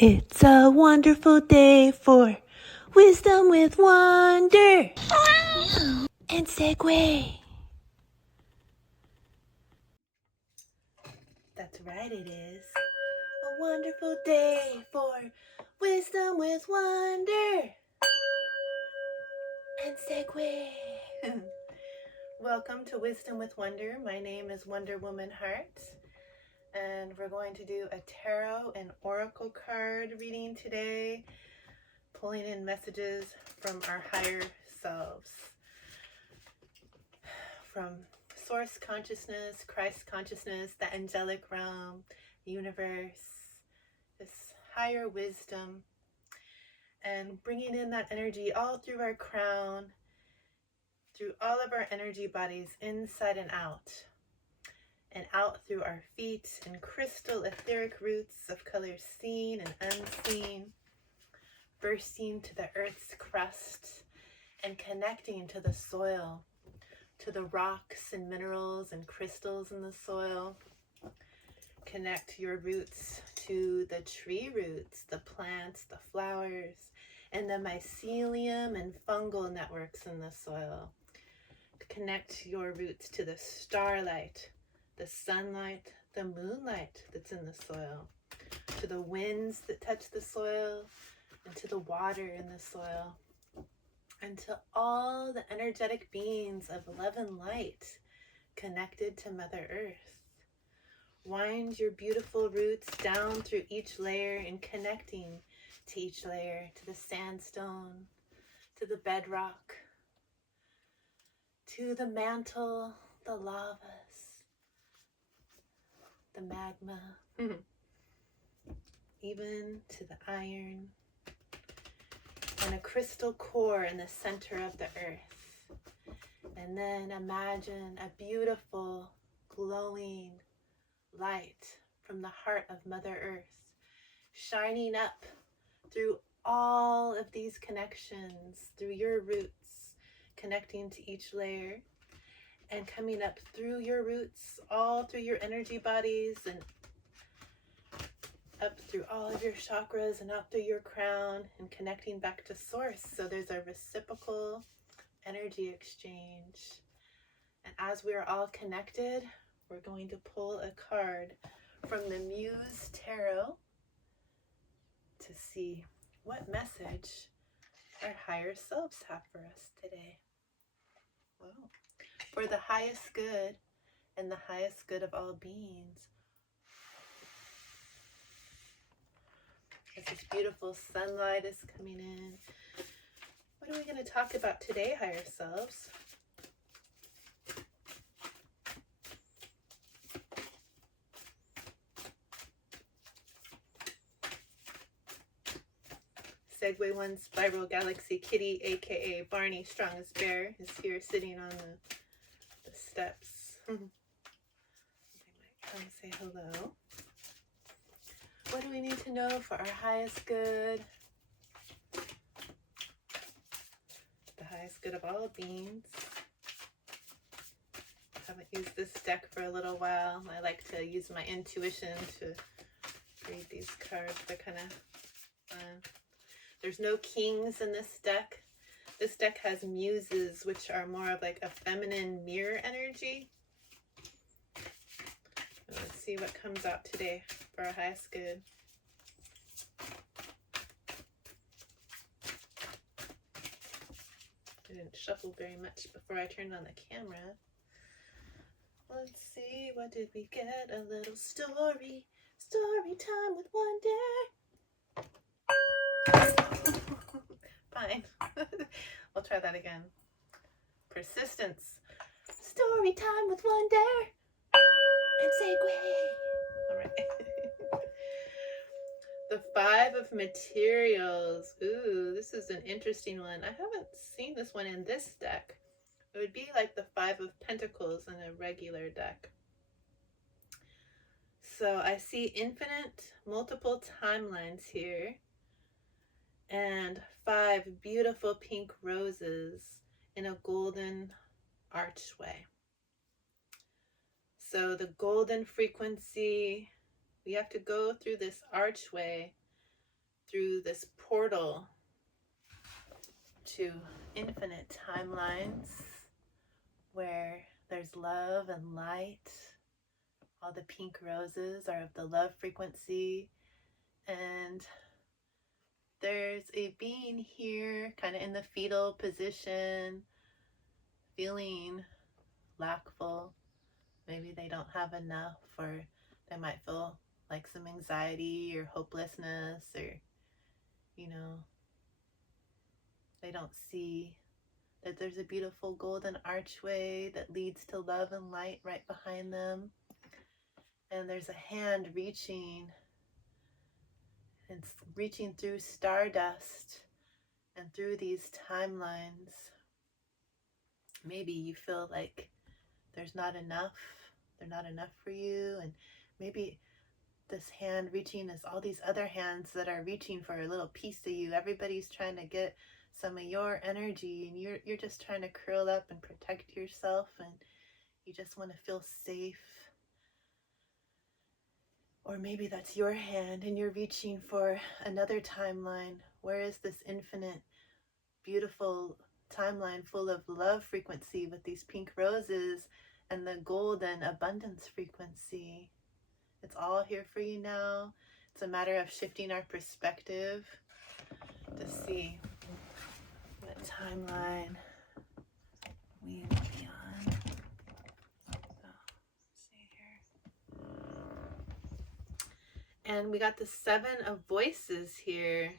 It's a wonderful day for wisdom with wonder and Segue. That's right, it is a wonderful day for wisdom with wonder and Segue. Welcome to Wisdom with Wonder. My name is Wonder Woman Heart, and we're going to do a tarot and oracle card reading today, pulling in messages from our higher selves, from source consciousness, Christ consciousness, the angelic realm, the universe, this higher wisdom, and bringing in that energy all through our crown, through all of our energy bodies, inside and out through our feet and crystal etheric roots of colors seen and unseen, bursting to the earth's crust and connecting to the soil, to the rocks and minerals and crystals in the soil. Connect your roots to the tree roots, the plants, the flowers, and the mycelium and fungal networks in the soil. Connect your roots to the starlight, the sunlight, the moonlight that's in the soil, to the winds that touch the soil, and to the water in the soil, and to all the energetic beings of love and light connected to Mother Earth. Wind your beautiful roots down through each layer and connecting to each layer, to the sandstone, to the bedrock, to the mantle, the lavas, the magma, even to the iron, and a crystal core in the center of the earth. And then imagine a beautiful, glowing light from the heart of Mother Earth, shining up through all of these connections, through your roots, connecting to each layer, and coming up through your roots, all through your energy bodies, and up through all of your chakras and up through your crown, and connecting back to source. So there's a reciprocal energy exchange. And as we are all connected, we're going to pull a card from the Muse Tarot to see what message our higher selves have for us today. Wow. For the highest good and the highest good of all beings. As this beautiful sunlight is coming in, what are we going to talk about today, higher selves? Segue One Spiral Galaxy Kitty, aka Barney Strongest Bear, is here sitting on the steps. I might come say hello. What do we need to know for our highest good? The highest good of all beings. I haven't used this deck for a little while. I like to use my intuition to read these cards. They're kind of fun. There's no kings in this deck. This deck has muses, which are more of like a feminine mirror energy. Let's see what comes out today for our highest good. I didn't shuffle very much before I turned on the camera. Let's see, what did we get? A little story time with wonder. Fine. We'll try that again. Persistence. Story time with wonder and Segue. All right. The Five of Materials. Ooh, this is an interesting one. I haven't seen this one in this deck. It would be like the Five of Pentacles in a regular deck. So I see infinite, multiple timelines here, and 5 beautiful pink roses in a golden archway. So the golden frequency, we have to go through this archway through this portal to infinite timelines where there's love and light. All the pink roses are of the love frequency, and there's a being here kind of in the fetal position, feeling lackful. Maybe they don't have enough, or they might feel like some anxiety or hopelessness, or, they don't see that there's a beautiful golden archway that leads to love and light right behind them. And there's a hand reaching, and it's reaching through stardust and through these timelines. Maybe you feel like there's not enough, they're not enough for you, and maybe this hand reaching is all these other hands that are reaching for a little piece of you. Everybody's trying to get some of your energy, and you're just trying to curl up and protect yourself, and you just want to feel safe. Or maybe that's your hand and you're reaching for another timeline. Where is this infinite, beautiful timeline full of love frequency with these pink roses and the golden abundance frequency? It's all here for you now. It's a matter of shifting our perspective to see what timeline we will be on. And we got the 7 of voices here,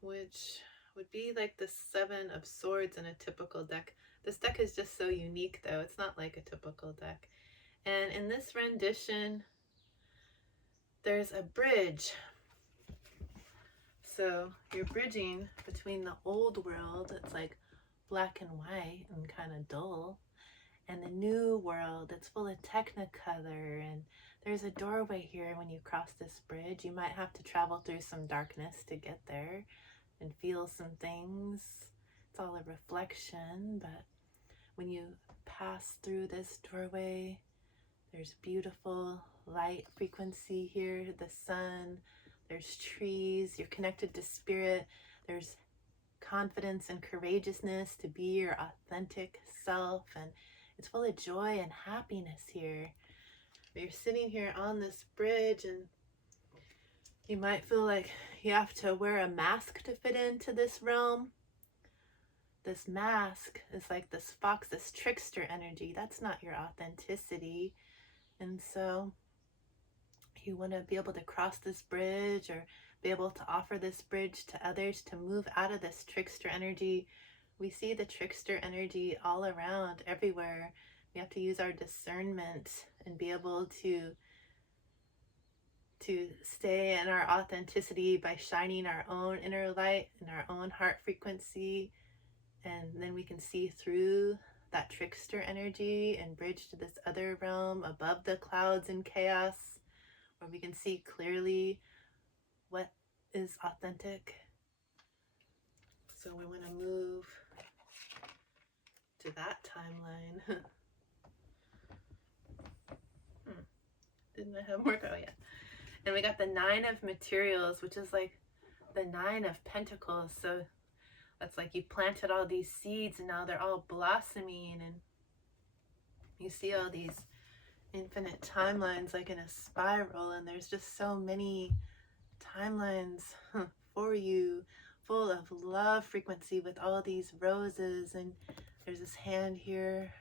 which would be like the 7 of swords in a typical deck. This deck is just so unique though. It's not like a typical deck. And in this rendition, there's a bridge. So you're bridging between the old world, it's like black and white and kind of dull, and the new world, it's full of technicolor, and there's a doorway here. When you cross this bridge, you might have to travel through some darkness to get there and feel some things. It's all a reflection, but when you pass through this doorway, there's beautiful light frequency here, the sun, there's trees, you're connected to spirit, there's confidence and courageousness to be your authentic self, and it's full of joy and happiness here. You're sitting here on this bridge, and you might feel like you have to wear a mask to fit into this realm. This mask is like this fox, this trickster energy. That's not your authenticity. And so you want to be able to cross this bridge, or be able to offer this bridge to others to move out of this trickster energy. We see the trickster energy all around, everywhere. We have to use our discernment and be able to stay in our authenticity by shining our own inner light and our own heart frequency. And then we can see through that trickster energy and bridge to this other realm above the clouds and chaos, where we can see clearly what is authentic. So we want to move to that timeline. Didn't I have more? Oh yeah. And we got the 9 of materials, which is like the 9 of pentacles. So that's like you planted all these seeds and now they're all blossoming, and you see all these infinite timelines like in a spiral, and there's just so many timelines for you, full of love frequency with all these roses. And there's this hand here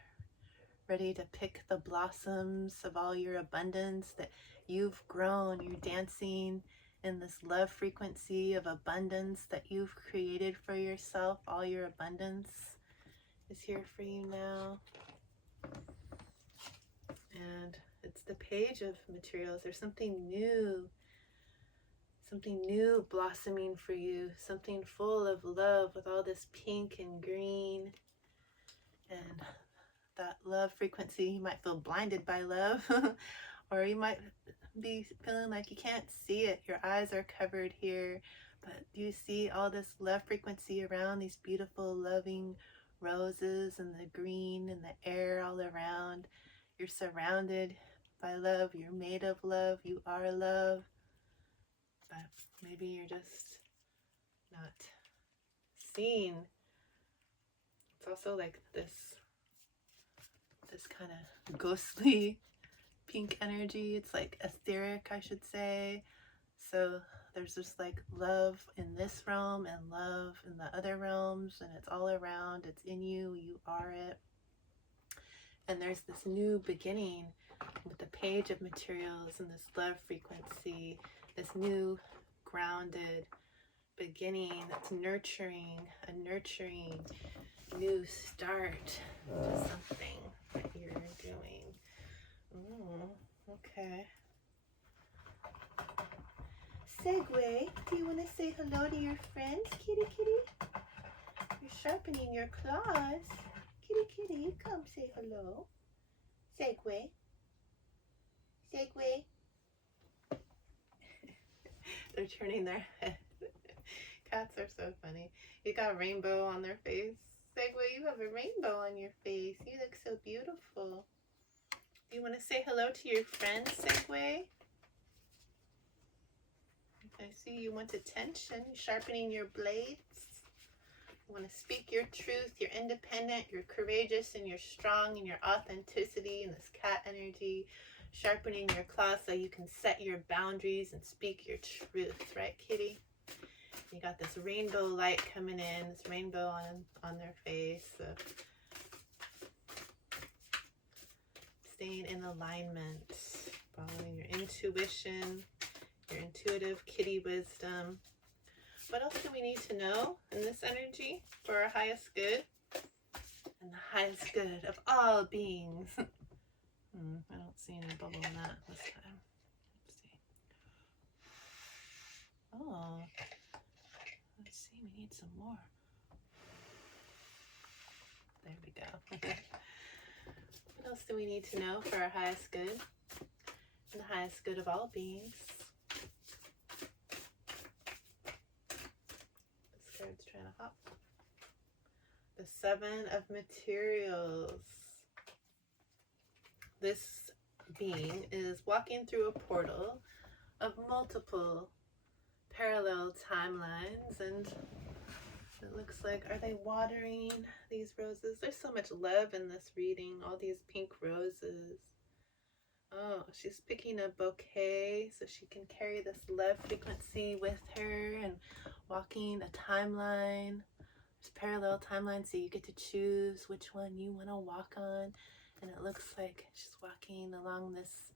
ready to pick the blossoms of all your abundance that you've grown. You're dancing in this love frequency of abundance that you've created for yourself. All your abundance is here for you now. And it's the page of materials. There's something new blossoming for you, something full of love with all this pink and green. And that love frequency, you might feel blinded by love, or you might be feeling like you can't see it. Your eyes are covered here, but you see all this love frequency around, these beautiful loving roses and the green and the air all around. You're surrounded by love. You're made of love. You are love. but maybe you're just not seeing. It's also like this kind of ghostly pink energy. It's like etheric, I should say. So there's just like love in this realm and love in the other realms, and it's all around. It's in you. You are it. And there's this new beginning with the page of materials and this love frequency, this new grounded beginning that's nurturing, a nurturing new start to something that you're doing. Okay. Segue, do you want to say hello to your friends, kitty kitty? You're sharpening your claws. Kitty kitty, come say hello. Segue. Segue. They're turning their head. Cats are so funny. You got rainbow on their face. Segue, you have a rainbow on your face. You look so beautiful. Do you want to say hello to your friends, Segue? I see you want attention. You're sharpening your blades. You want to speak your truth. You're independent. You're courageous, and you're strong in your authenticity and this cat energy. Sharpening your claws so you can set your boundaries and speak your truth, right, kitty? You got this rainbow light coming in, this rainbow on their face. So staying in alignment, following your intuition, your intuitive kitty wisdom. What else do we need to know in this energy for our highest good and the highest good of all beings? I don't see any bubble in that this time. Let's see. Oh, let's see. We need some more. There we go. What else do we need to know for our highest good and the highest good of all beings? This card's trying to hop. The Seven of Materials. This being is walking through a portal of multiple parallel timelines, and it looks like, are they watering these roses? There's so much love in this reading, all these pink roses. Oh, she's picking a bouquet so she can carry this love frequency with her and walking a timeline. There's parallel timelines, so you get to choose which one you want to walk on. And it looks like she's walking along this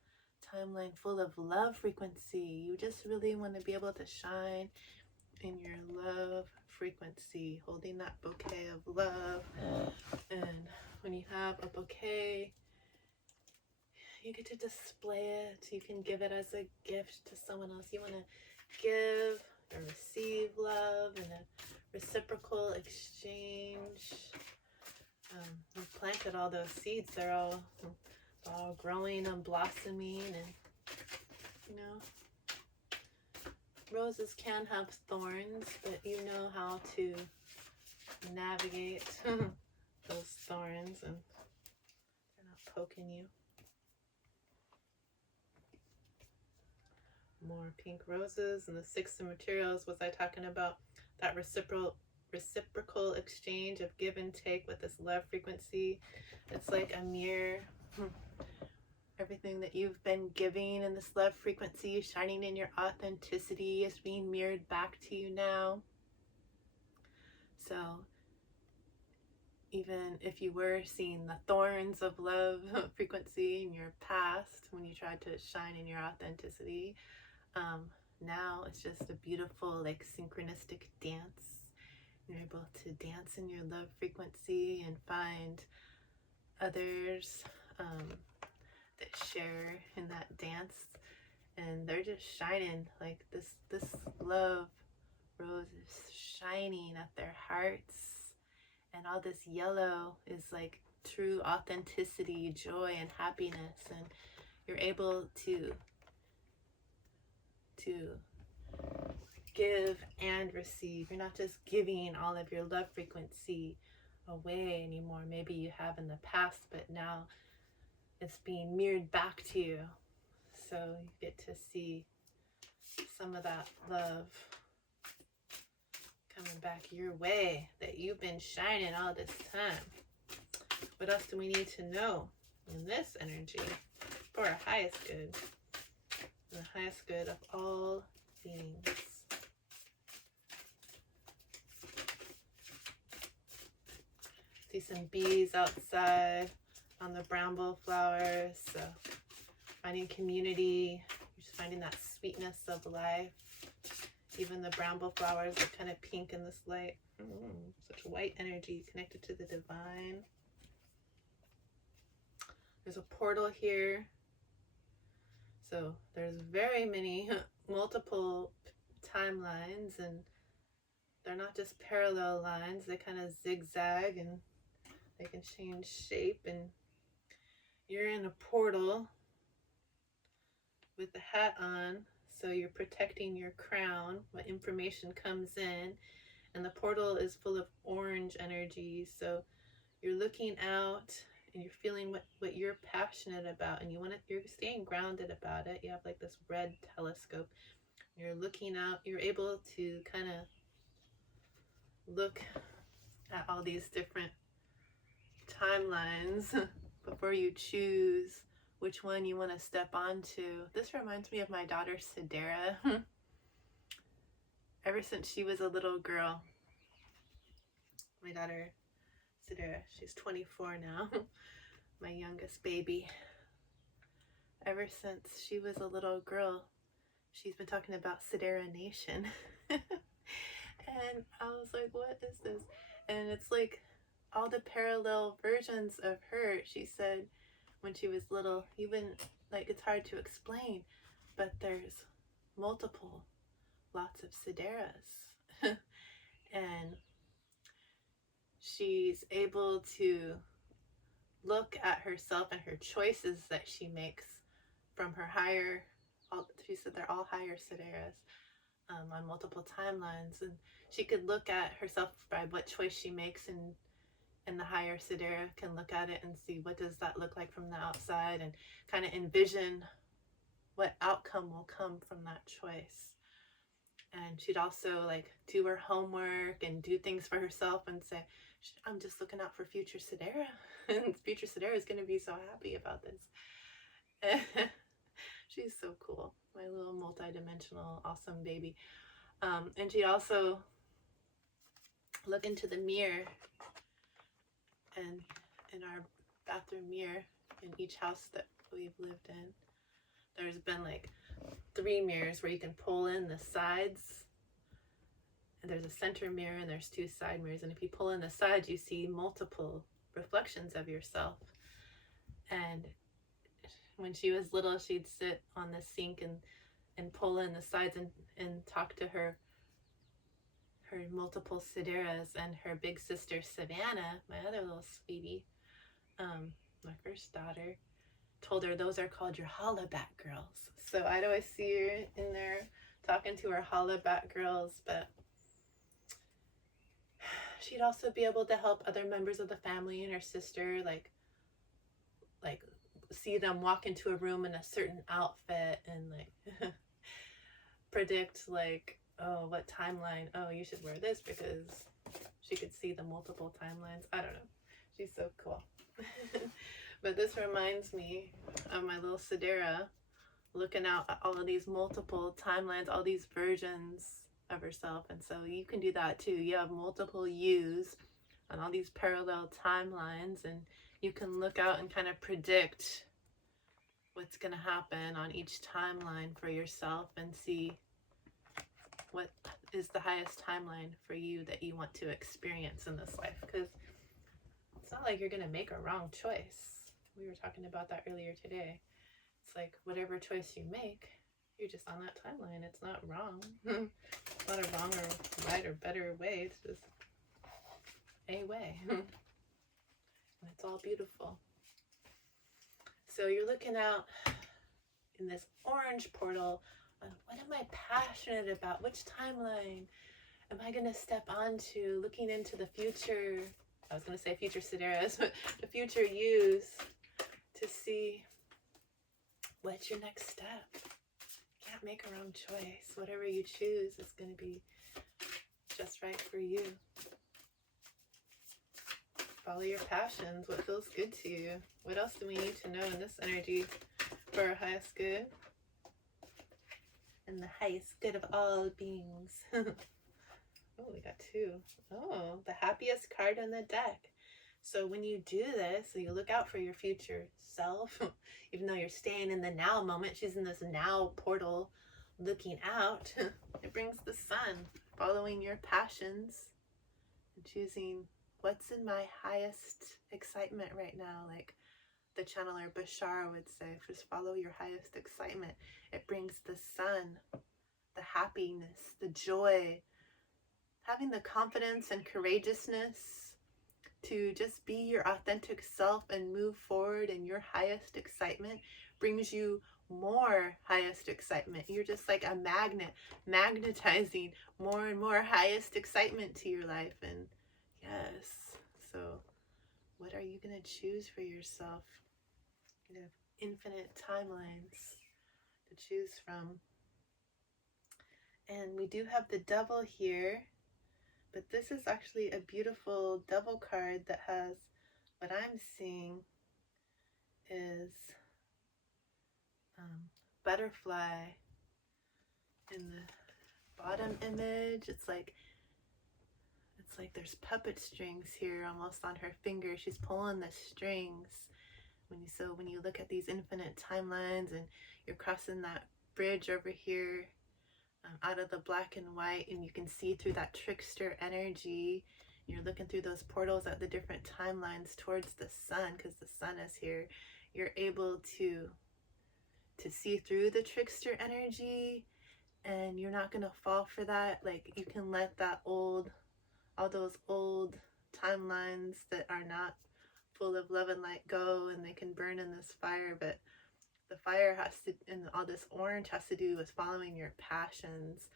timeline full of love frequency. You just really want to be able to shine in your love frequency, holding that bouquet of love. And when you have a bouquet, you get to display it. You can give it as a gift to someone else. You want to give or receive love and a reciprocal exchange. We've planted all those seeds. They're all growing and blossoming, and you know, roses can have thorns, but you know how to navigate those thorns, and they're not poking you. More pink roses. And the Six of Materials, was I talking about that reciprocal exchange of give and take with this love frequency? It's like a mirror. Everything that you've been giving in this love frequency, shining in your authenticity, is being mirrored back to you now. So even if you were seeing the thorns of love frequency in your past when you tried to shine in your authenticity, now it's just a beautiful, like, synchronistic dance. You're able to dance in your love frequency and find others that share in that dance, and they're just shining. Like this love rose is shining at their hearts, and all this yellow is like true authenticity, joy, and happiness, and you're able to give and receive. You're not just giving all of your love frequency away anymore. Maybe you have in the past, but now it's being mirrored back to you. So you get to see some some of that love coming back your way that you've been shining all this time. What else do we need to know in this energy for our highest good? The highest good of all beings. See some bees outside on the bramble flowers. So finding community, you're just finding that sweetness of life. Even the bramble flowers are kind of pink in this light. Such white energy connected to the divine. There's a portal here. So there's very many multiple timelines, and they're not just parallel lines. They kind of zigzag and they can change shape, and you're in a portal with the hat on, so you're protecting your crown. What information comes in, and the portal is full of orange energy, so you're looking out and you're feeling what you're passionate about, and you're staying grounded about it. You have like this red telescope, you're looking out, you're able to kind of look at all these different timelines before you choose which one you want to step onto. This reminds me of my daughter Sidera. Ever since she was a little girl, my daughter Sidera, she's 24 now, my youngest baby. Ever since she was a little girl, she's been talking about Sidera Nation. And I was like, what is this? And it's like all the parallel versions of her. She said when she was little, even like it's hard to explain, but there's multiple, lots of Sideras. And she's able to look at herself and her choices that she makes from her higher, she said they're all higher Sideras on multiple timelines, and she could look at herself by what choice she makes, and the higher Sidera can look at it and see what does that look like from the outside, and kind of envision what outcome will come from that choice. And she'd also like do her homework and do things for herself and say, I'm just looking out for future Sidera, and future Sidera is going to be so happy about this. She's so cool, my little multi-dimensional awesome baby. And she'd also look into the mirror, and in our bathroom mirror in each house that we've lived in, there's been like 3 mirrors where you can pull in the sides, and there's a center mirror and there's 2 side mirrors, and if you pull in the sides you see multiple reflections of yourself. And when she was little, she'd sit on the sink and pull in the sides and talk to her multiple Sideras, and her big sister Savannah, my other little sweetie, my first daughter, told her those are called your hollaback girls. So I'd always see her in there talking to her hollaback girls, but she'd also be able to help other members of the family and her sister, like see them walk into a room in a certain outfit and like predict like, oh, what timeline, oh, you should wear this, because she could see the multiple timelines. I don't know, she's so cool. But this reminds me of my little Sidera looking out at all of these multiple timelines, all these versions of herself. And so you can do that too. You have multiple yous on all these parallel timelines, and you can look out and kind of predict what's going to happen on each timeline for yourself and see what is the highest timeline for you that you want to experience in this life. Because it's not like you're going to make a wrong choice. We were talking about that earlier today. It's like whatever choice you make, you're just on that timeline. It's not wrong. It's not a wrong or right or better way. It's just a way. And it's all beautiful. So you're looking out in this orange portal. What am I passionate about? Which timeline am I going to step onto? Looking into the future. I was going to say future Sideras, but the future yous, to see what's your next step. Yeah, can't make our own choice. Whatever you choose is going to be just right for you. Follow your passions, what feels good to you. What else do we need to know in this energy for our highest good? And the highest good of all beings. Oh, we got two. Oh, the happiest card in the deck. So when you do this, you look out for your future self, even though you're staying in the now moment. She's in this now portal looking out. It brings the sun, following your passions and choosing what's in my highest excitement right now. Like the channeler Bashar would say, just follow your highest excitement. It brings the sun, the happiness, the joy, having the confidence and courageousness to just be your authentic self and move forward in your highest excitement brings you more highest excitement. You're just like a magnet, magnetizing more and more highest excitement to your life. And yes, so what are you going to choose for yourself? You have infinite timelines to choose from. And we do have the devil here. But this is actually a beautiful devil card that has, what I'm seeing is butterfly in the bottom image. It's like there's puppet strings here almost on her finger. She's pulling the strings. When you look at these infinite timelines and you're crossing that bridge over here, out of the black and white, and you can see through that trickster energy. You're looking through those portals at the different timelines towards the sun, because the sun is here. You're able to see through the trickster energy, and you're not going to fall for that. Like, you can let all those old timelines that are not full of love and light go, and they can burn in this fire. But the fire has to, and all this orange has to do with following your passions.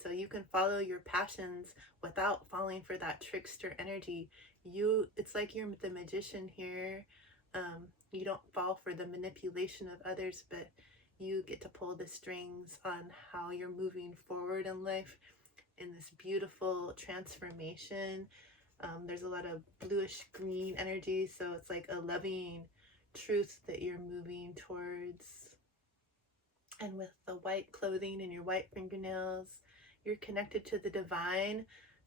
So you can follow your passions without falling for that trickster energy. It's like you're the magician here. You don't fall for the manipulation of others, but you get to pull the strings on how you're moving forward in life in this beautiful transformation. There's a lot of bluish green energy, so it's like a loving truth that you're moving towards. And with the white clothing and your white fingernails, you're connected to the divine,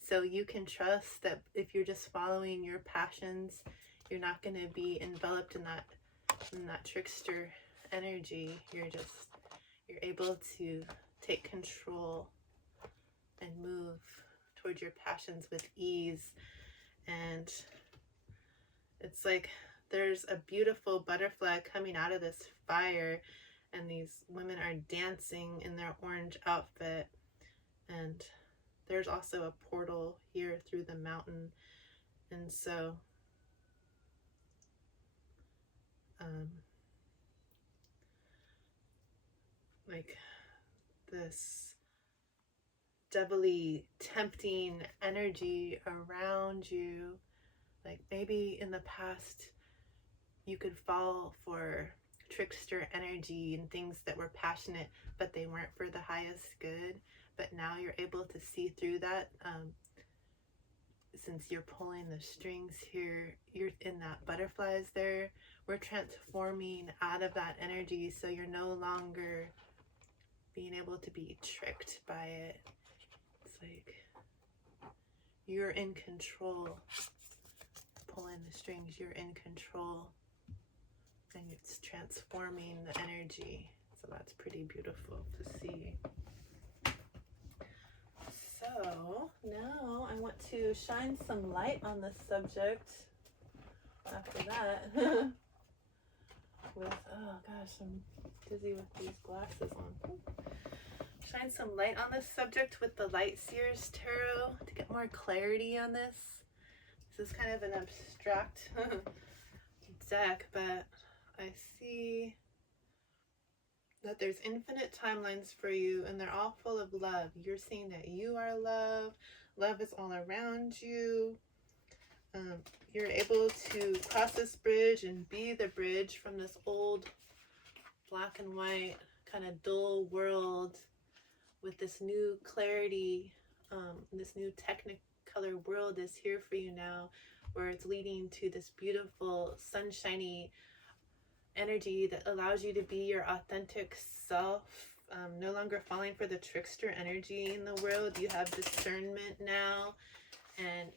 so you can trust that if you're just following your passions, you're not going to be enveloped in that trickster energy. You're able to take control and move towards your passions with ease. And it's like there's a beautiful butterfly coming out of this fire, and these women are dancing in their orange outfit. And there's also a portal here through the mountain. And so like this doubly tempting energy around you. Like maybe in the past you could fall for trickster energy and things that were passionate, but they weren't for the highest good. But now you're able to see through that. Since you're pulling the strings here, you're in that butterflies there. We're transforming out of that energy, so you're no longer being able to be tricked by it. It's like you're in control. Pulling the strings, you're in control, and it's transforming the energy. So that's pretty beautiful to see. So now I want to shine some light on this subject after that. Oh gosh, I'm dizzy with these glasses on. Shine some light on this subject with the Light Seers Tarot to get more clarity on this. This is kind of an abstract deck, but I see that there's infinite timelines for you, and they're all full of love. You're seeing that you are love. Love is all around you. You're able to cross this bridge and be the bridge from this old black and white kind of dull world with this new clarity, this new technicolor world is here for you now, where it's leading to this beautiful sunshiny energy that allows you to be your authentic self, no longer falling for the trickster energy in the world. You have discernment now, and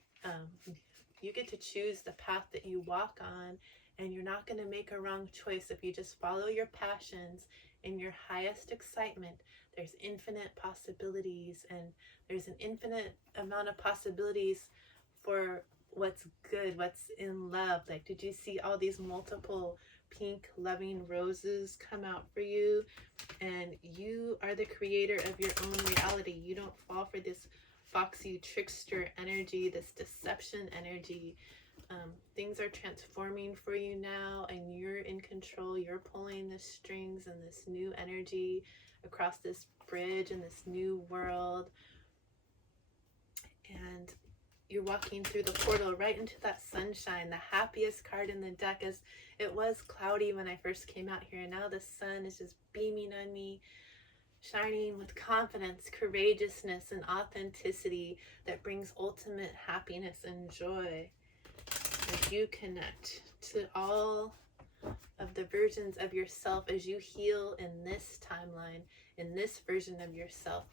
you get to choose the path that you walk on, and you're not going to make a wrong choice if you just follow your passions in your highest excitement. There's infinite possibilities, and there's an infinite amount of possibilities for what's good, what's in love. Like, did you see all these multiple pink loving roses come out for you? And you are the creator of your own reality. You don't fall for this foxy trickster energy, this deception energy. Things are transforming for you now, and you're in control. You're pulling the strings and this new energy across this bridge in this new world. And you're walking through the portal right into that sunshine, the happiest card in the deck. As it was cloudy when I first came out here, and now the sun is just beaming on me, shining with confidence, courageousness, and authenticity that brings ultimate happiness and joy. As you connect to all of the versions of yourself, as you heal in this timeline, in this version of yourself,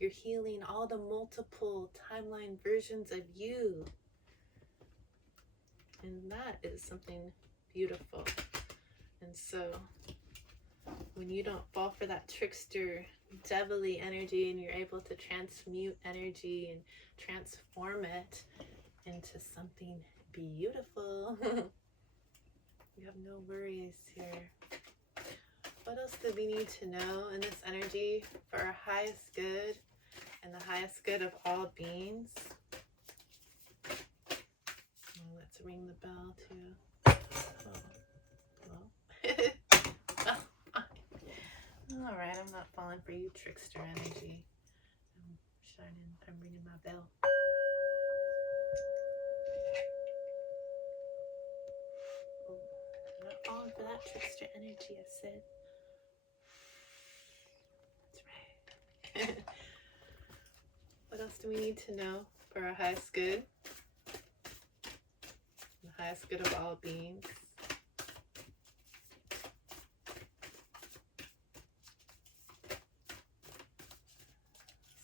you're healing all the multiple timeline versions of you. And that is something beautiful. And so when you don't fall for that trickster, devilly energy, and you're able to transmute energy and transform it into something beautiful, you have no worries here. What else do we need to know in this energy for our highest good and the highest good of all beings? Let's ring the bell too. All right, I'm not falling for you, trickster energy. I'm ringing my bell. I'm not falling for that trickster energy, I said. That's right. What else do we need to know for our highest good? The highest good of all beings.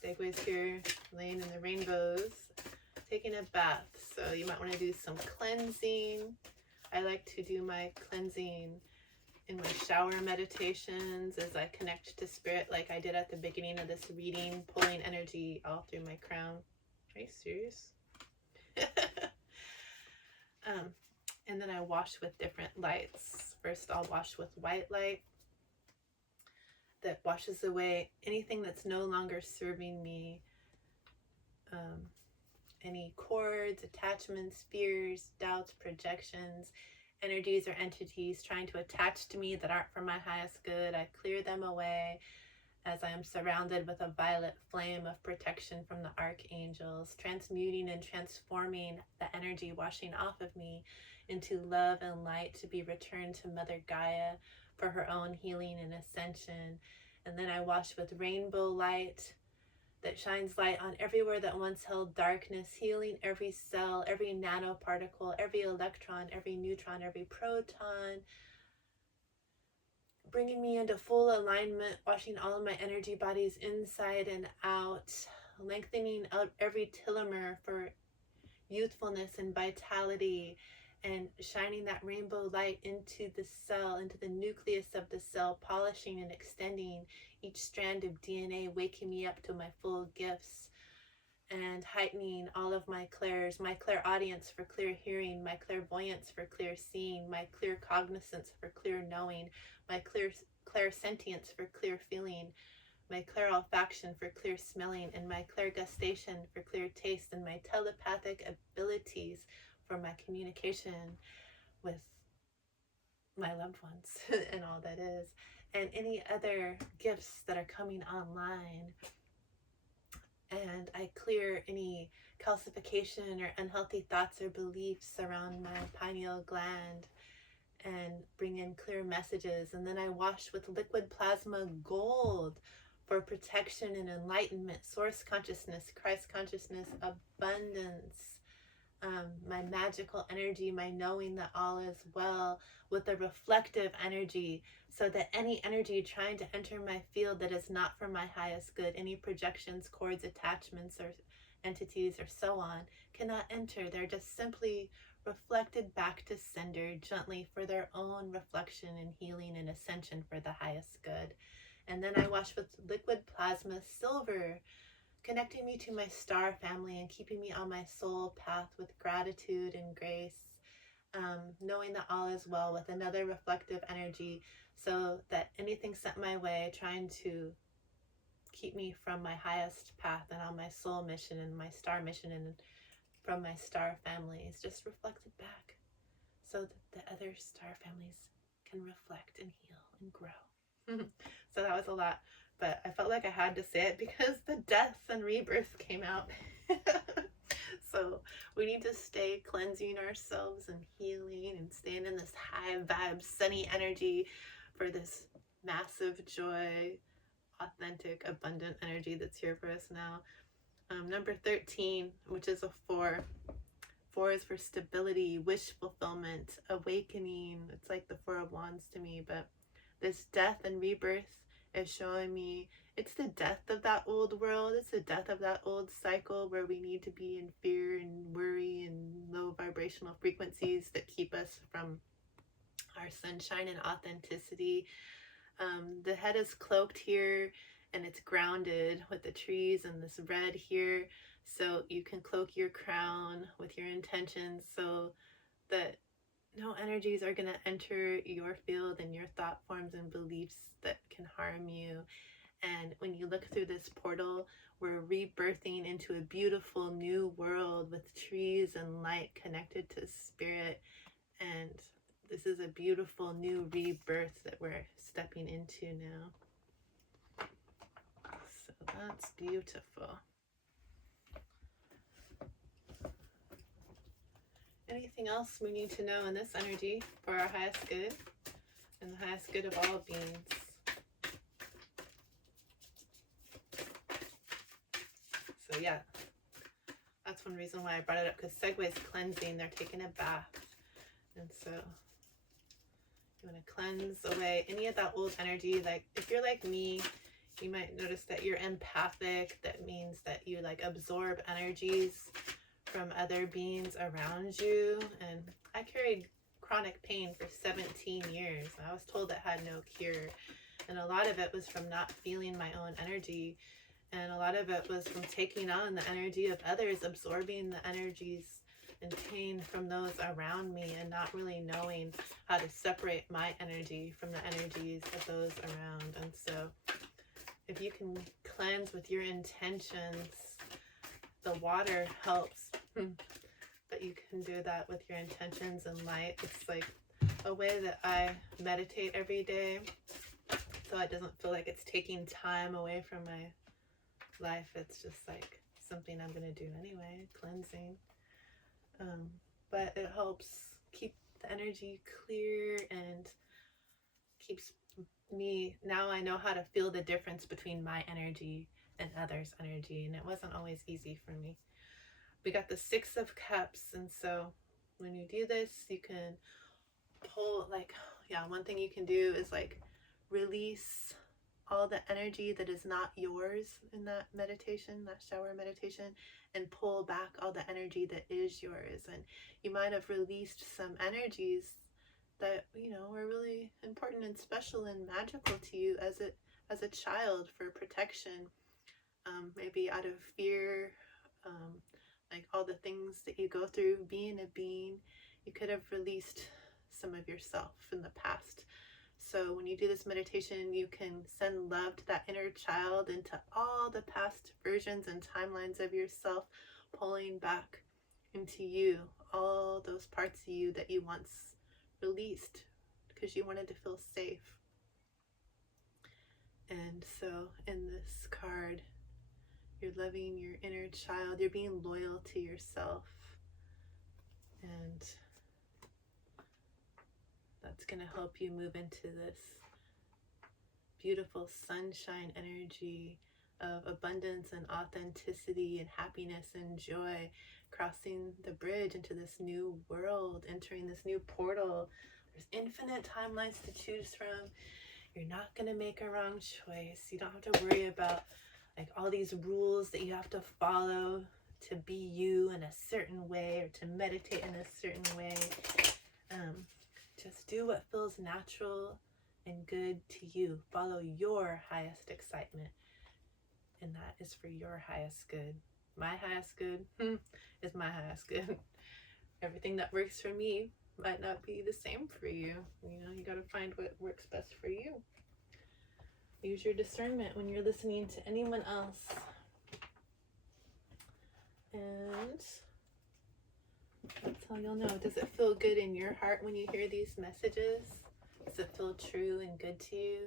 Segue's here, laying in the rainbows, taking a bath. So you might want to do some cleansing. I like to do my cleansing in my shower meditations as I connect to spirit, like I did at the beginning of this reading, pulling energy all through my crown. Are you serious? And then I wash with different lights. First, I'll wash with white light that washes away anything that's no longer serving me. Any cords, attachments, fears, doubts, projections, energies or entities trying to attach to me that aren't for my highest good. I clear them away as I am surrounded with a violet flame of protection from the archangels, transmuting and transforming the energy washing off of me into love and light to be returned to Mother Gaia for her own healing and ascension. And then I wash with rainbow light that shines light on everywhere that once held darkness, healing every cell, every nanoparticle, every electron, every neutron, every proton, bringing me into full alignment, washing all of my energy bodies inside and out, lengthening out every telomere for youthfulness and vitality, and shining that rainbow light into the cell, into the nucleus of the cell, polishing and extending each strand of DNA, waking me up to my full gifts, and heightening all of my clairs, my clairaudience for clear hearing, my clairvoyance for clear seeing, my clear cognizance for clear knowing, my clairsentience for clear feeling, my clairolfaction for clear smelling, and my clairgustation for clear taste, and my telepathic abilities for my communication with my loved ones and all that is, and any other gifts that are coming online. And I clear any calcification or unhealthy thoughts or beliefs around my pineal gland, and bring in clear messages. And then I wash with liquid plasma gold for protection and enlightenment, source consciousness, Christ consciousness, abundance, my magical energy, my knowing that all is well, with a reflective energy, so that any energy trying to enter my field that is not for my highest good, any projections, cords, attachments, or entities, or so on, cannot enter. They're just simply reflected back to sender gently for their own reflection and healing and ascension for the highest good. And then I wash with liquid plasma silver, connecting me to my star family and keeping me on my soul path with gratitude and grace, knowing that all is well, with another reflective energy, so that anything sent my way trying to keep me from my highest path and on my soul mission and my star mission and from my star family is just reflected back, so that the other star families can reflect and heal and grow. So that was a lot, but I felt like I had to say it because the death and rebirth came out. So we need to stay cleansing ourselves and healing and staying in this high vibe, sunny energy for this massive joy, authentic, abundant energy that's here for us now. Number 13, which is a 4. 4 is for stability, wish fulfillment, awakening. It's like the 4 of Wands to me, but this death and rebirth is showing me it's the death of that old world. It's the death of that old cycle where we need to be in fear and worry and low vibrational frequencies that keep us from our sunshine and authenticity. The head is cloaked here and it's grounded with the trees and this red here, so you can cloak your crown with your intentions so that no energies are going to enter your field and your thought forms and beliefs that can harm you. And when you look through this portal, we're rebirthing into a beautiful new world with trees and light connected to spirit. And this is a beautiful new rebirth that we're stepping into now. So that's beautiful. Anything else we need to know in this energy for our highest good and the highest good of all beings? So yeah, that's one reason why I brought it up, because Segue is cleansing. They're taking a bath. And so you want to cleanse away any of that old energy. Like if you're like me, you might notice that you're empathic. That means that you like absorb energies from other beings around you. And I carried chronic pain for 17 years. I was told it had no cure. And a lot of it was from not feeling my own energy. And a lot of it was from taking on the energy of others, absorbing the energies and pain from those around me and not really knowing how to separate my energy from the energies of those around. And so if you can cleanse with your intentions, the water helps, but you can do that with your intentions and light. It's like a way that I meditate every day, so it doesn't feel like it's taking time away from my life. It's just like something I'm going to do anyway, cleansing. But it helps keep the energy clear and keeps me, now I know how to feel the difference between my energy and others' energy, and it wasn't always easy for me. We got the 6 of Cups, and so when you do this, you can pull, like, yeah, one thing you can do is like release all the energy that is not yours in that meditation, that shower meditation, and pull back all the energy that is yours. And you might have released some energies that, you know, were really important and special and magical to you as a child for protection, maybe out of fear, like all the things that you go through being a being. You could have released some of yourself in the past. So when you do this meditation, you can send love to that inner child and to all the past versions and timelines of yourself, pulling back into you, all those parts of you that you once released because you wanted to feel safe. And so in this card, you're loving your inner child, you're being loyal to yourself, and That's going to help you move into this beautiful sunshine energy of abundance and authenticity and happiness and joy, crossing the bridge into this new world, entering this new portal. There's infinite timelines to choose from. You're not going to make a wrong choice. You don't have to worry about like all these rules that you have to follow to be you in a certain way or to meditate in a certain way. Just do what feels natural and good to you. Follow your highest excitement, and that is for your highest good. My highest good is my highest good. Everything that works for me might not be the same for you. You got to find what works best for you. Use your discernment when you're listening to anyone else. And that's how you'll know. Does it feel good in your heart when you hear these messages? Does it feel true and good to you?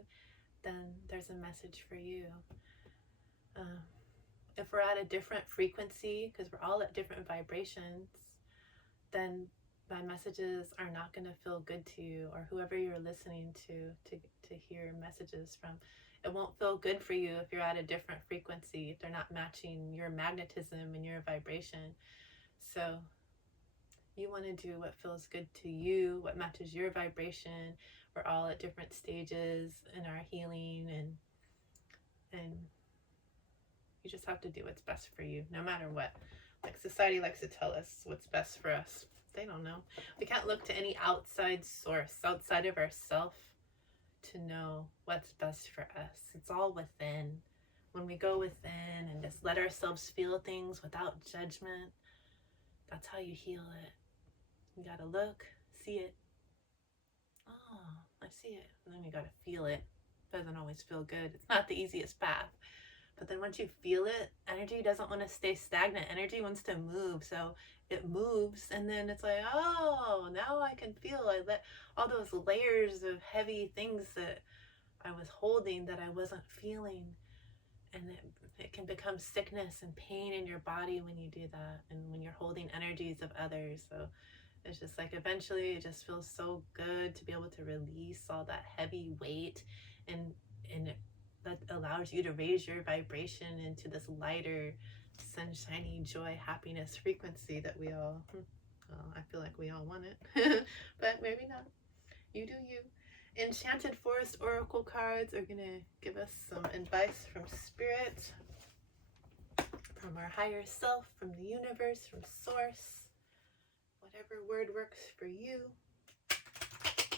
Then there's a message for you. If we're at a different frequency, because we're all at different vibrations, then my messages are not going to feel good to you, or whoever you're listening to hear messages from. It won't feel good for you if you're at a different frequency, if they're not matching your magnetism and your vibration. So you want to do what feels good to you, what matches your vibration. We're all at different stages in our healing, and you just have to do what's best for you, no matter what. Like society likes to tell us what's best for us. They don't know. We can't look to any outside source, outside of ourself, to know what's best for us. It's all within. When we go within and just let ourselves feel things without judgment, that's how you heal it. You gotta look, see it. Oh, I see it. And then you gotta feel it. It doesn't always feel good. It's not the easiest path. But then once you feel it, energy doesn't want to stay stagnant. Energy wants to move. So it moves, and then it's like, oh, now I can feel. I let all those layers of heavy things that I was holding that I wasn't feeling. And it can become sickness and pain in your body when you do that, and when you're holding energies of others. So it's just like eventually it just feels so good to be able to release all that heavy weight, and that allows you to raise your vibration into this lighter, sunshiny, joy, happiness frequency that we all, I feel like we all want it, but maybe not. You do you. Enchanted Forest Oracle cards are going to give us some advice from Spirit, from our higher self, from the universe, from Source. Whatever word works for you.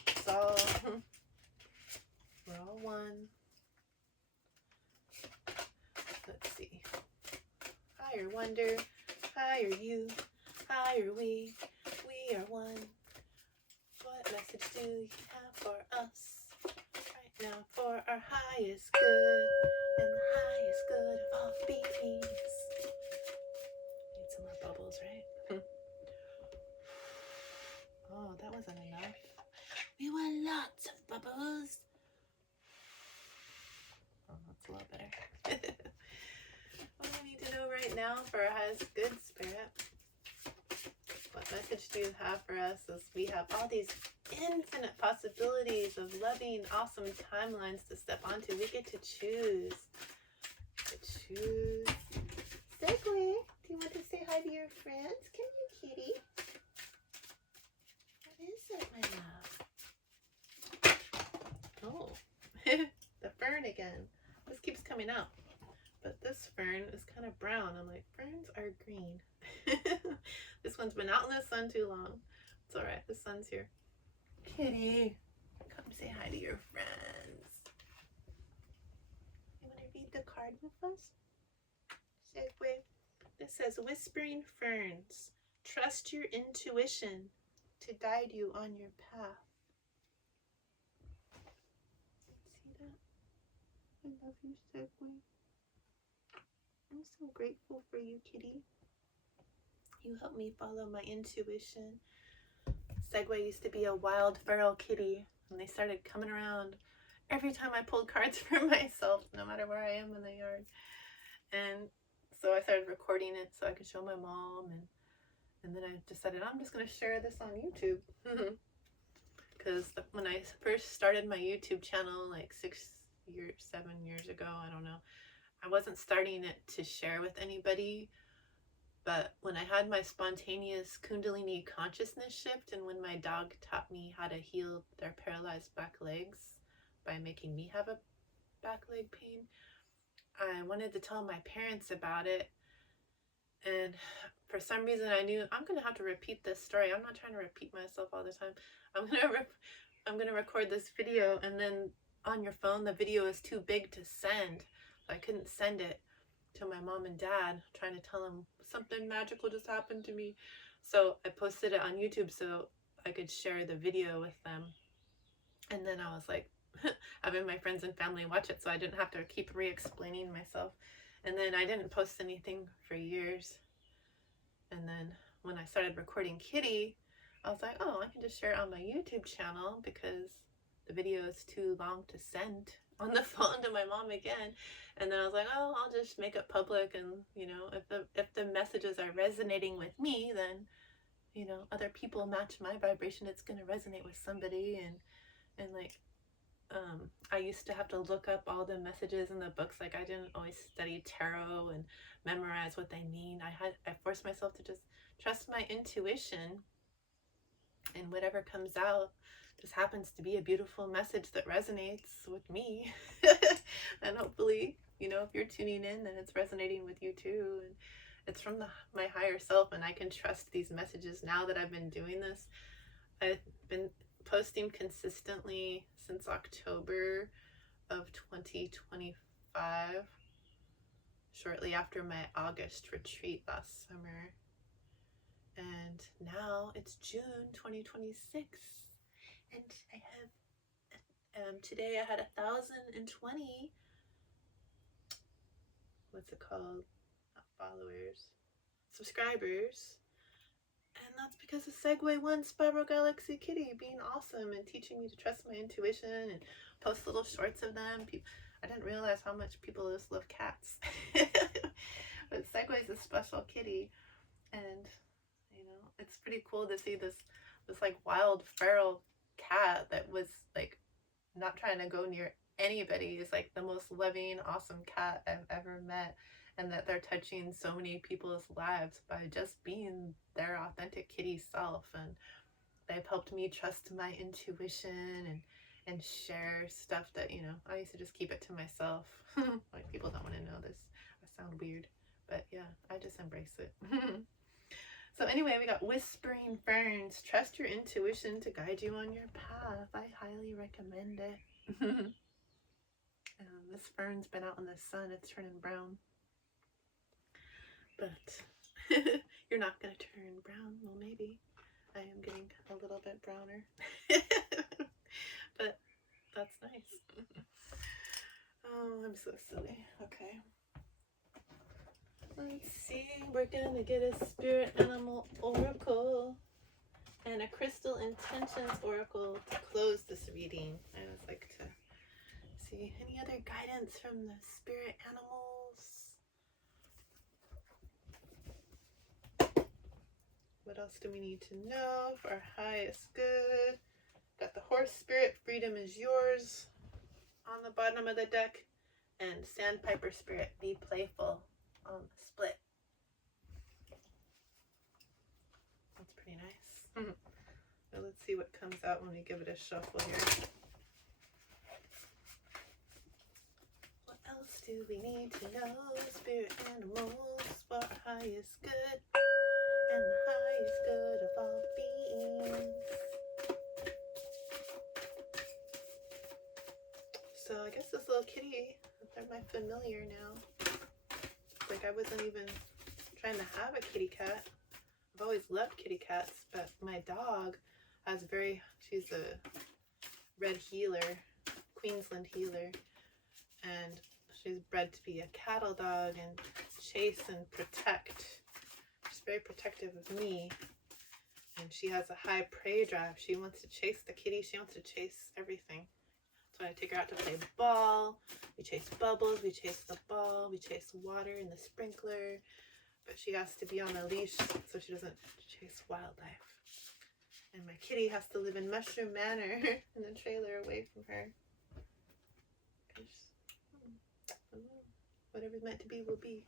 It's all, we're all one. Let's see. Higher wonder, higher you, higher we are one. What message do you have for us right now, for our highest good and the highest good of all beings? Need some more bubbles, right? Oh, that wasn't enough. We want lots of bubbles. Oh, that's a little better. What do we need to know right now for our highest good, Spirit? What message do you have for us as we have all these infinite possibilities of loving, awesome timelines to step onto? We get to choose. Segue, do you want to say hi to your friends? Come here, kitty. What is it, my love? Oh, the fern again. This keeps coming out. But this fern is kind of brown. I'm like, ferns are green. This one's been out in the sun too long. It's all right. The sun's here. Kitty, come say hi to your friends. You want to read the card with us? Segue. This says, Whispering Ferns, trust your intuition to guide you on your path. See that? I love you, Segue. I'm so grateful for you, kitty. You help me follow my intuition. Segue used to be a wild feral kitty, and they started coming around every time I pulled cards for myself, no matter where I am in the yard. And so I started recording it so I could show my mom, and then I decided I'm just going to share this on YouTube. Because because when I first started my YouTube channel like 7 years ago, I don't know, I wasn't starting it to share with anybody. But when I had my spontaneous Kundalini consciousness shift, and when my dog taught me how to heal their paralyzed back legs by making me have a back leg pain, I wanted to tell my parents about it. And for some reason I knew I'm going to have to repeat this story. I'm not trying to repeat myself all the time. I'm going to record this video, and then on your phone the video is too big to send. So I couldn't send it to my mom and dad, trying to tell them something magical just happened to me. So I posted it on YouTube so I could share the video with them. And then I was like having my friends and family watch it so I didn't have to keep re-explaining myself. And then I didn't post anything for years. And then when I started recording Kitty, I was like, oh, I can just share it on my YouTube channel because the video is too long to send on the phone to my mom again. And then I was like, oh, I'll just make it public, and if the messages are resonating with me, then other people match my vibration, it's going to resonate with somebody. And like I used to have to look up all the messages in the books. Like, I didn't always study tarot and memorize what they mean. I forced myself to just trust my intuition, and whatever comes out just happens to be a beautiful message that resonates with me. And hopefully, if you're tuning in, then it's resonating with you too. And it's from my higher self, and I can trust these messages now that I've been doing this. I've been posting consistently since October of 2025, shortly after my August retreat last summer. And now it's June 2026. And I have, today I had 1,020, what's it called? Not followers, subscribers. And that's because of Segue 1 Spiral Galaxy Kitty being awesome and teaching me to trust my intuition and post little shorts of them. I didn't realize how much people just love cats. But Segue is a special kitty. And, it's pretty cool to see this like wild feral cat that was like not trying to go near anybody. Is like the most loving, awesome cat I've ever met. And that they're touching so many people's lives by just being their authentic kitty self. And they've helped me trust my intuition and share stuff that, I used to just keep it to myself. Like, people don't want to know this. I sound weird, but yeah, I just embrace it. So anyway, we got Whispering Ferns. Trust your intuition to guide you on your path. I highly recommend it. This fern's been out in the sun. It's turning brown. But you're not going to turn brown. Well, maybe. I am getting a little bit browner. But that's nice. Oh, I'm so silly. Okay. Let's see. We're going to get a spirit animal oracle and a crystal intentions oracle to close this reading. I always like to see any other guidance from the spirit animals. What else do we need to know for our highest good? Got the horse spirit, freedom is yours, on the bottom of the deck. And sandpiper spirit, be playful, on the split. That's pretty nice. So let's see what comes out when we give it a shuffle here. What else do we need to know? Spirit animals for our highest good and the highest good of all beings. So I guess this little kitty, they're my familiar now. Like, I wasn't even trying to have a kitty cat. I've always loved kitty cats, but my dog has she's a red healer, Queensland healer, and she's bred to be a cattle dog and chase and protect. She's very protective of me, and she has a high prey drive. She wants to chase the kitty. She wants to chase everything. So I take her out to play ball. We chase bubbles. We chase the ball. We chase water in the sprinkler. But she has to be on a leash so she doesn't chase wildlife. And my kitty has to live in Mushroom Manor in the trailer away from her. Whatever's meant to be will be.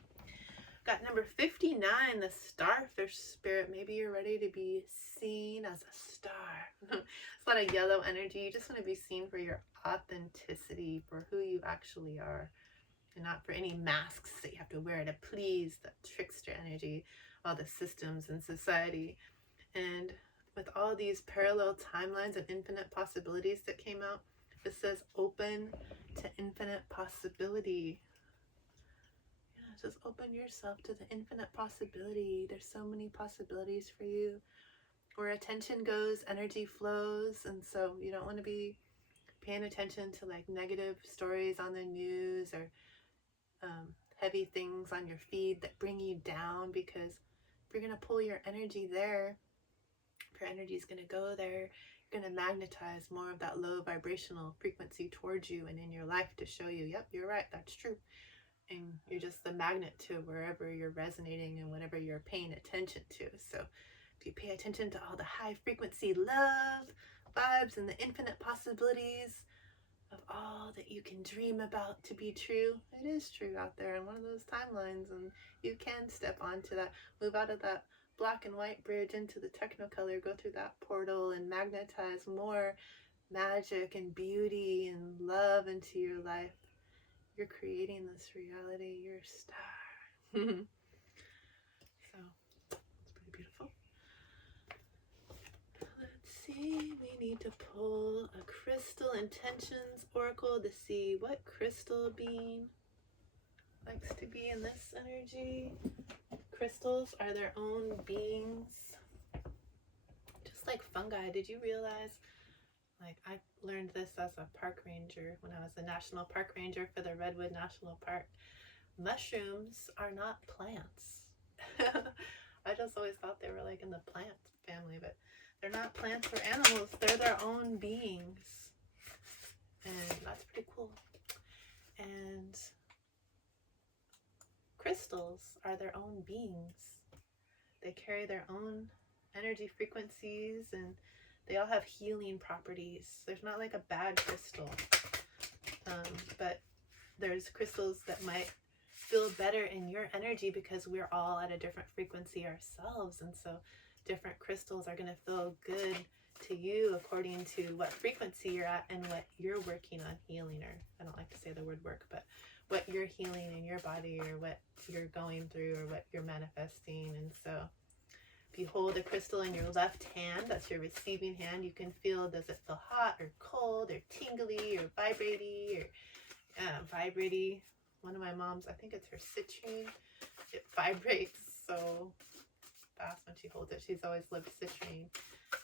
Got number 59, the Starfish Spirit. Maybe you're ready to be seen as a star. It's a lot of yellow energy. You just want to be seen for your authenticity, for who you actually are, and not for any masks that you have to wear to please the trickster energy, all the systems in society. And with all these parallel timelines of infinite possibilities that came out, it says open to infinite possibility. Yeah, just open yourself to the infinite possibility. There's so many possibilities for you. Where attention goes, energy flows. And so you don't want to be paying attention to like negative stories on the news or heavy things on your feed that bring you down, because if you're going to pull your energy there, if your energy is going to go there, you're going to magnetize more of that low vibrational frequency towards you and in your life to show you, yep, you're right, that's true. And you're just the magnet to wherever you're resonating and whatever you're paying attention to. So if you pay attention to all the high frequency love, vibes, and the infinite possibilities of all that you can dream about to be true, it is true out there in one of those timelines, and you can step onto that, move out of that black and white bridge into the technicolor, go through that portal and magnetize more magic and beauty and love into your life. You're creating this reality. You're a star. So it's pretty beautiful. Let's see, we need to pull a crystal intentions oracle to see what crystal being likes to be in this energy. Crystals are their own beings, just like fungi. Did you realize, like, I learned this as a park ranger when I was a national park ranger for the Redwood National Park. Mushrooms are not plants. I just always thought they were like in the plant family, but they're not plants or animals. They're their own beings. And that's pretty cool. And crystals are their own beings. They carry their own energy frequencies, and they all have healing properties. There's not like a bad crystal, but there's crystals that might feel better in your energy because we're all at a different frequency ourselves. And so different crystals are going to feel good to you according to what frequency you're at and what you're working on healing, or I don't like to say the word work, but what you're healing in your body, or what you're going through, or what you're manifesting. And so if you hold a crystal in your left hand, that's your receiving hand, you can feel, does it feel hot or cold or tingly or vibrating or vibrating? One of my mom's, I think it's her citrine, it vibrates so fast when she holds it. She's always loved citrine.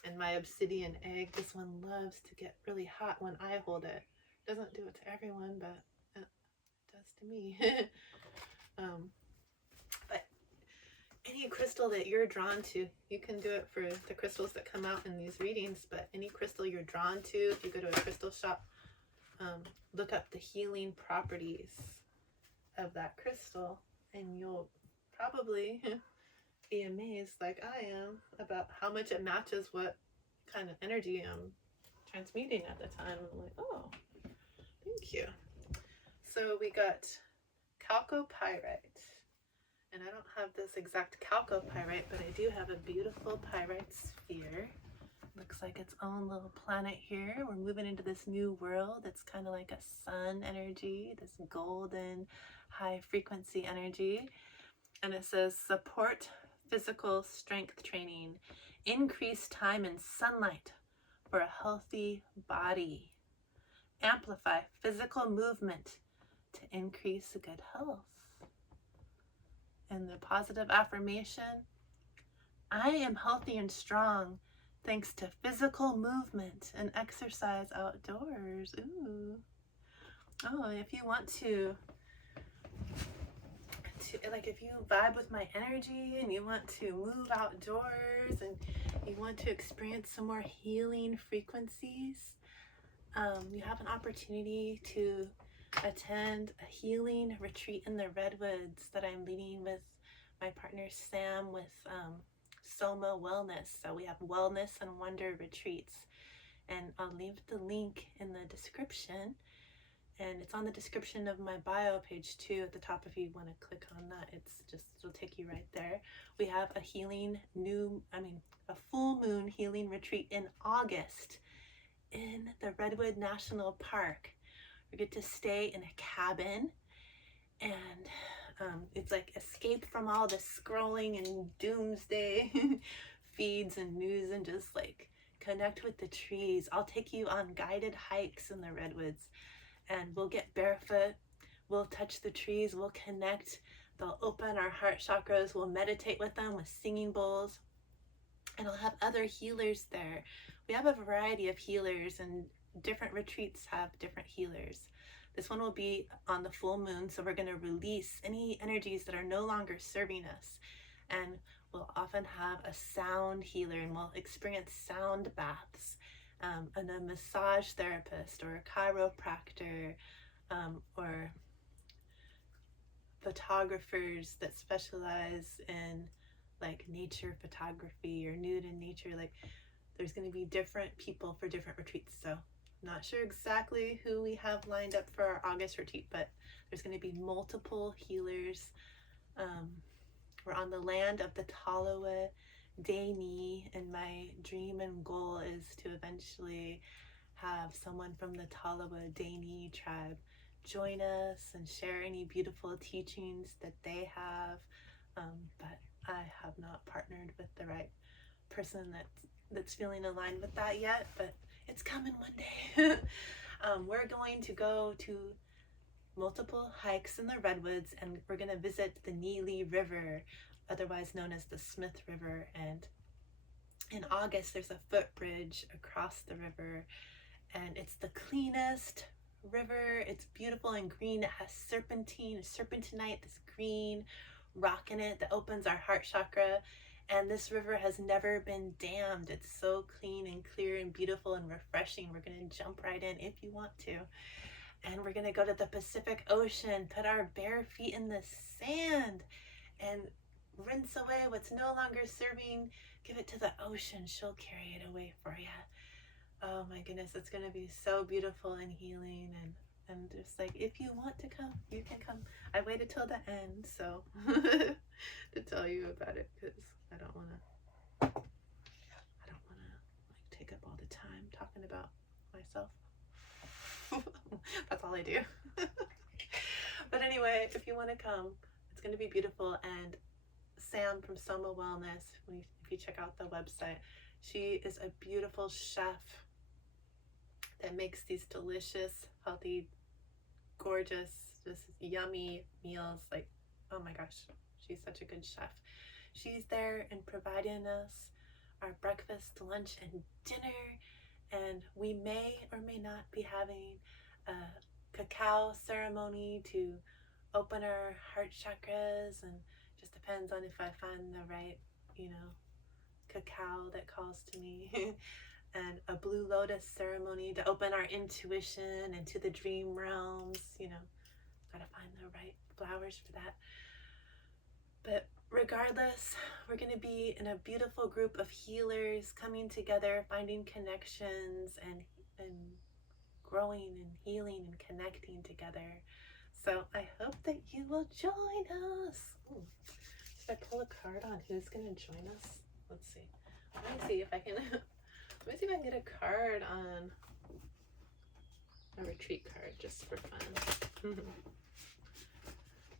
And my obsidian egg, this one loves to get really hot when I hold it. Doesn't do it to everyone, but it does to me. But any crystal that you're drawn to, you can do it for the crystals that come out in these readings, but any crystal you're drawn to, if you go to a crystal shop, look up the healing properties of that crystal, and you'll probably be amazed, like I am, about how much it matches what kind of energy I'm transmuting at the time. I'm like, oh, thank you. So we got chalcopyrite, and I don't have this exact chalcopyrite, but I do have a beautiful pyrite sphere. Looks like its own little planet here. We're moving into this new world. It's kind of like a sun energy, this golden high frequency energy. And it says support physical strength training, increase time in sunlight for a healthy body, amplify physical movement to increase good health. And the positive affirmation, I am healthy and strong thanks to physical movement and exercise outdoors. Ooh. Oh, if you want to, like, if you vibe with my energy and you want to move outdoors and you want to experience some more healing frequencies, you have an opportunity to attend a healing retreat in the Redwoods that I'm leading with my partner Sam with Soma Wellness. So we have wellness and wonder retreats. And I'll leave the link in the description. And it's on the description of my bio page too at the top. If you want to click on that, it'll take you right there. We have a full moon healing retreat in August in the Redwood National Park. We get to stay in a cabin, and it's like escape from all the scrolling and doomsday feeds and news, and just like connect with the trees. I'll take you on guided hikes in the redwoods, and we'll get barefoot, we'll touch the trees, we'll connect, they'll open our heart chakras, we'll meditate with them with singing bowls, and I'll have other healers there. We have a variety of healers, and different retreats have different healers. This one will be on the full moon, so we're going to release any energies that are no longer serving us, and we'll often have a sound healer, and we'll experience sound baths. And a massage therapist or a chiropractor, or photographers that specialize in like nature photography or nude in nature. Like there's going to be different people for different retreats. So I'm not sure exactly who we have lined up for our August retreat, but there's going to be multiple healers. We're on the land of the Tolowa Dani, and my dream and goal is to eventually have someone from the Tolowa Dani tribe join us and share any beautiful teachings that they have, but I have not partnered with the right person that's feeling aligned with that yet, but it's coming one day. We're going to go to multiple hikes in the redwoods, and we're going to visit the Neely River, otherwise known as the Smith River. And in August there's a footbridge across the river, and it's the cleanest river. It's beautiful and green. It has serpentinite, this green rock in it that opens our heart chakra, and this river has never been dammed. It's so clean and clear and beautiful and refreshing. We're going to jump right in if you want to. And we're going to go to the Pacific Ocean, put our bare feet in the sand, and rinse away what's no longer serving. Give it to the ocean. She'll carry it away for you. Oh my goodness, it's going to be so beautiful and healing. And just like, if you want to come, you can come. I waited till the end, so to tell you about it, because I don't want to like take up all the time talking about myself. That's all I do. But anyway, if you want to come, it's going to be beautiful. And Sam from Soma Wellness, if you check out the website, she is a beautiful chef that makes these delicious, healthy, gorgeous, just yummy meals. Like, oh my gosh, she's such a good chef. She's there and providing us our breakfast, lunch, and dinner. And we may or may not be having a cacao ceremony to open our heart chakras, and just depends on if I find the right, cacao that calls to me. And a blue lotus ceremony to open our intuition into the dream realms. Gotta find the right flowers for that. But regardless, we're going to be in a beautiful group of healers coming together, finding connections, and growing and healing and connecting together. So I hope that you will join us. Ooh, should I pull a card on who's going to join us? Let's see. Let me see if I can get a card on a retreat card just for fun.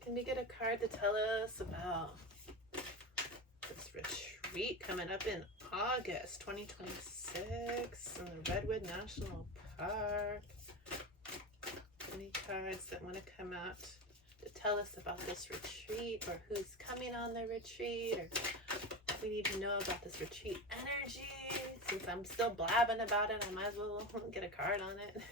Can we get a card to tell us about this retreat coming up in August 2026 in the Redwood National Park? Any cards that want to come out to tell us about this retreat, or who's coming on the retreat, or what we need to know about this retreat energy? Since I'm still blabbing about it, I might as well get a card on it.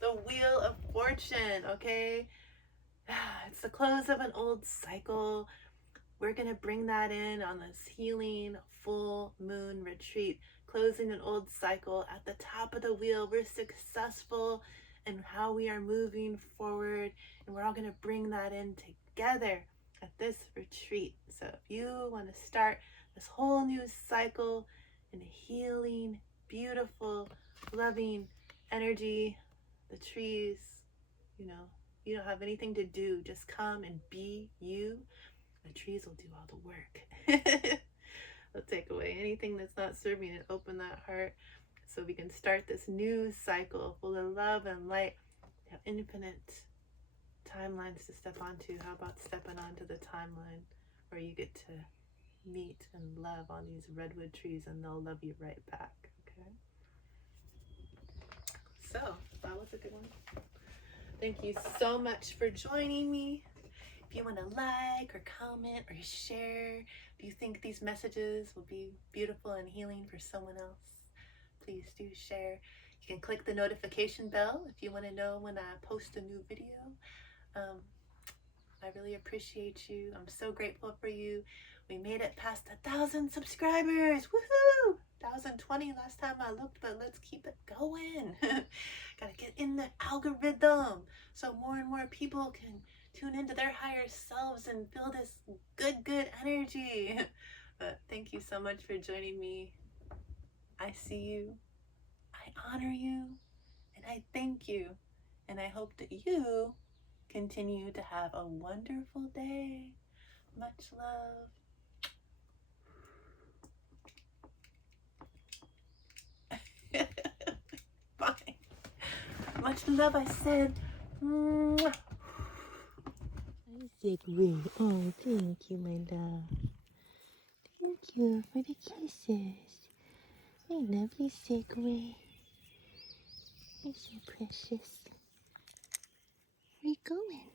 The Wheel of Fortune, okay? It's the close of an old cycle. We're going to bring that in on this healing full moon retreat, closing an old cycle. At the top of the wheel, we're successful and how we are moving forward. And we're all going to bring that in together at this retreat. So if you want to start this whole new cycle in a healing, beautiful, loving energy, the trees, you know, you don't have anything to do. Just come and be you. The trees will do all the work. They'll take away anything that's not serving and open that heart so we can start this new cycle full of love and light. We have infinite timelines to step onto. How about stepping onto the timeline where you get to meet and love on these redwood trees and they'll love you right back, okay? So, that was a good one. Thank you so much for joining me. If you want to like or comment or share, if you think these messages will be beautiful and healing for someone else, please do share. You can click the notification bell if you want to know when I post a new video. I really appreciate you. I'm so grateful for you. We made it past 1,000 subscribers. Woohoo! 1,020 last time I looked, but let's keep it going. Gotta get in the algorithm so more and more people can tune into their higher selves and feel this good energy. But thank you so much for joining me. I see you, I honor you, and I thank you. And I hope that you continue to have a wonderful day. Much love. Bye. Much love, I said. Mwah. Segue. Oh, thank you, my love. Thank you for the kisses. My lovely Segue. You're so precious. Where are you going?